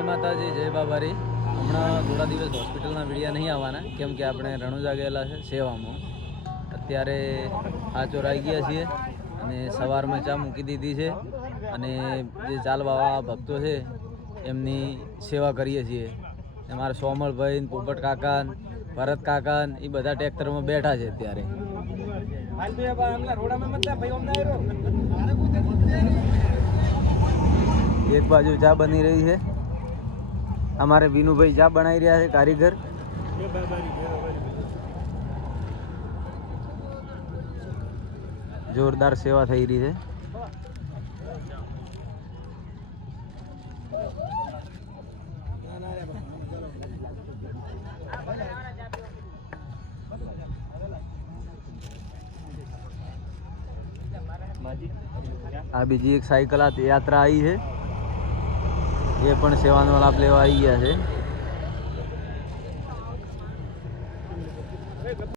જય માતાજી, જય બાબારી. હમણાં થોડા દિવસ હોસ્પિટલના વિડીયા નહીં આવવાના, કેમ કે આપણે રણુજા ગયેલા છે સેવામાં. અત્યારે હાચોર આવી ગયા છીએ અને સવારમાં ચા મૂકી દીધી છે અને જે ચાલવાવાળા ભક્તો છે એમની સેવા કરીએ છીએ. અમારા સોમલભાઈ, પોપટ કાકા, ભરત કાકા એ બધા ટ્રેક્ટરમાં બેઠા છે અત્યારે. એક બાજુ ચા બની રહી છે. અમારે વિનુભાઈ ચા બનાવી રહ્યા છે, કારીગર. જોરદાર સેવા થઈ રહી છે. આ બીજી એક સાયકલ યાત્રા આવી છે, એ પણ સેવાનો લાભ લેવા આવી ગયા છે.